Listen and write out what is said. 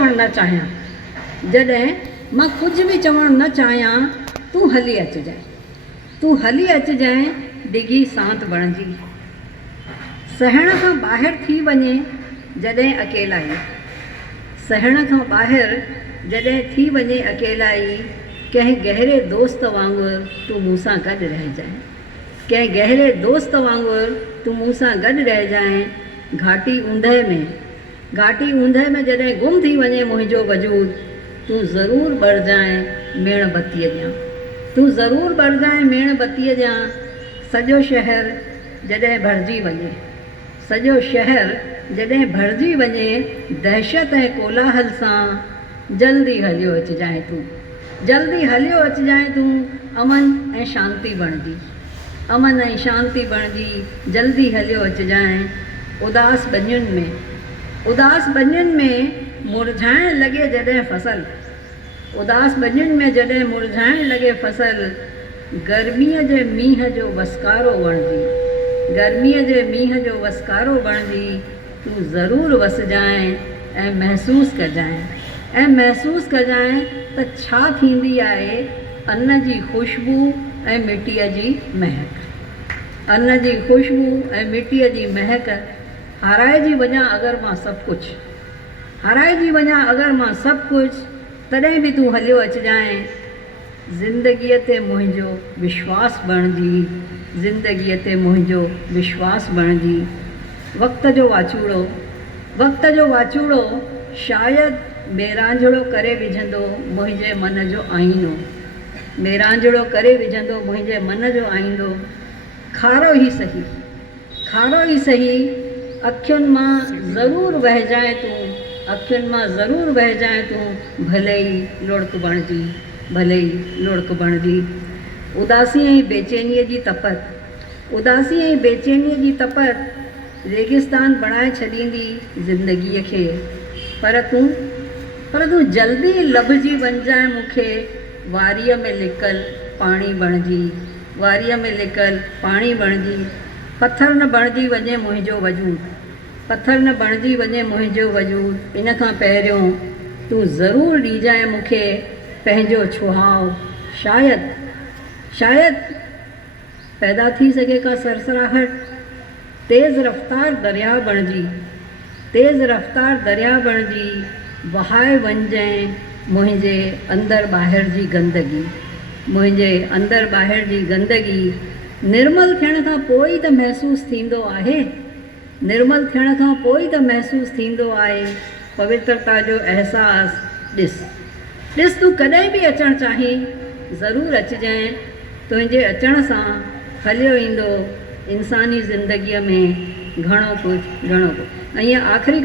न चाहियां, जॾहिं मां कुझु बि चवणु न चाहियां, तूं हली अचिजांइ, तूं हली अचिजांइ, डिघी सांत बणिजी। सहण खां ॿाहिरि थी वञे जॾहिं अकेलाई, सहण खां ॿाहिरि जॾहिं थी वञे अकेलाई, कंहिं गहरे दोस्त वांगुरु तूं मूंसां गॾु रहिजांइ, कंहिं गहरे दोस्त वांगुरु तूं मूंसां गॾु रहिजांइ। घाटी ऊंदहि में जॾहिं गुम थी वञे मुंहिंजो वजूद, तूं ज़रूरु ॿरजांइ मेण बत्तीअ ॼां, तूं ज़रूरु ॿरजांइ मेण बत्तीअ ॼां। सॼो शहर जॾहिं भरिजी वञे, सॼो शहर जॾहिं भरिजी वञे दहशत ऐं कोलाहल सां, जल्दी हलियो अचिजांइ तूं, जल्दी हलियो अचिजांइ तूं। अमन ऐं शांती बणिजी, अमन ऐं शांती बणिजी, जल्दी हलियो अचिजांइ। उदास ॿनियुनि में मुरझाइण लॻे जॾहिं फसल, उदास ॿनियुनि में जॾहिं मुरझाइण लॻे फसल, गर्मीअ जे मींहं जो वसकारो बणिजी, गर्मीअ जे मींहं जो वसकारो बणिजी, तूं ज़रूरु वसिजांइ ऐं महसूसु कजांइ, ऐं महसूसु कजांइ त छा थींदी आहे अन्न जी ख़ुशबू ऐं मिटीअ जी महक, अन्न जी ख़ुशबू ऐं मिटीअ जी महक। हाराइजी वञा अगरि मां सभु कुझु, हाराइजी वञा अगरि मां सभु कुझु, तॾहिं बि तूं हलियो अचिजांइ। ज़िंदगीअ ते मुंहिंजो विश्वास बणिजी, ज़िंदगीअ ते मुंहिंजो विश्वास बणिजी। वक़्त जो वाचूड़ो शायदि मेरांझड़ो करे विझंदो मुंहिंजे मन जो आईनो, मेरांझड़ो करे विझंदो मुंहिंजे मन जो आईनो। खारो ई सही, अखियुनि मां ज़रूरु वहिजांइ तूं, अखियुनि मां ज़रूरु वहिजांइ तूं, भले ई लुड़क बणिजी, भले ई लुड़क बणिजी। उदासी ऐं बेचैनीअ जी तपत, उदासी ऐं बेचैनीअ जी तपत रेगिस्तान बणाए छॾींदी ज़िंदगीअ खे। पर तूं जल्दी लभजी वञिजांइ मूंखे, वारीअ में लिकल पाणी बणिजी, वारीअ में लिकल पाणी बणिजी। पथर न बणिजी वञे मुंहिंजो वजूद, पथर न बणिजी वञे मुंहिंजो वजूद। इन खां पहिरियों तूं ज़रूरु ॾिजांइ मूंखे पंहिंजो छुहाव, शायदि पैदा थी सघे का सरसराहट। तेज़ रफ़्तार दरिया बणिजी, तेज़ रफ़्तार दरिया बणिजी, वहाए वञिजांइ मुंहिंजे अंदरि ॿाहिरि जी गंदगी, मुंहिंजे अंदरि ॿाहिरि जी गंदगी। निर्मल थियण खां पोइ ई त महसूसु थींदो आहे, निर्मल थियण खां पोइ ई त महसूसु थींदो आहे पवित्रता जो अहसासु। ॾिस तूं कॾहिं बि अचणु चाहीं, ज़रूरु अचिजांइ। तुंहिंजे अचण सां हलियो ईंदो इंसानी ज़िंदगीअ में घणो कुझु। ऐं ईअं आख़िरी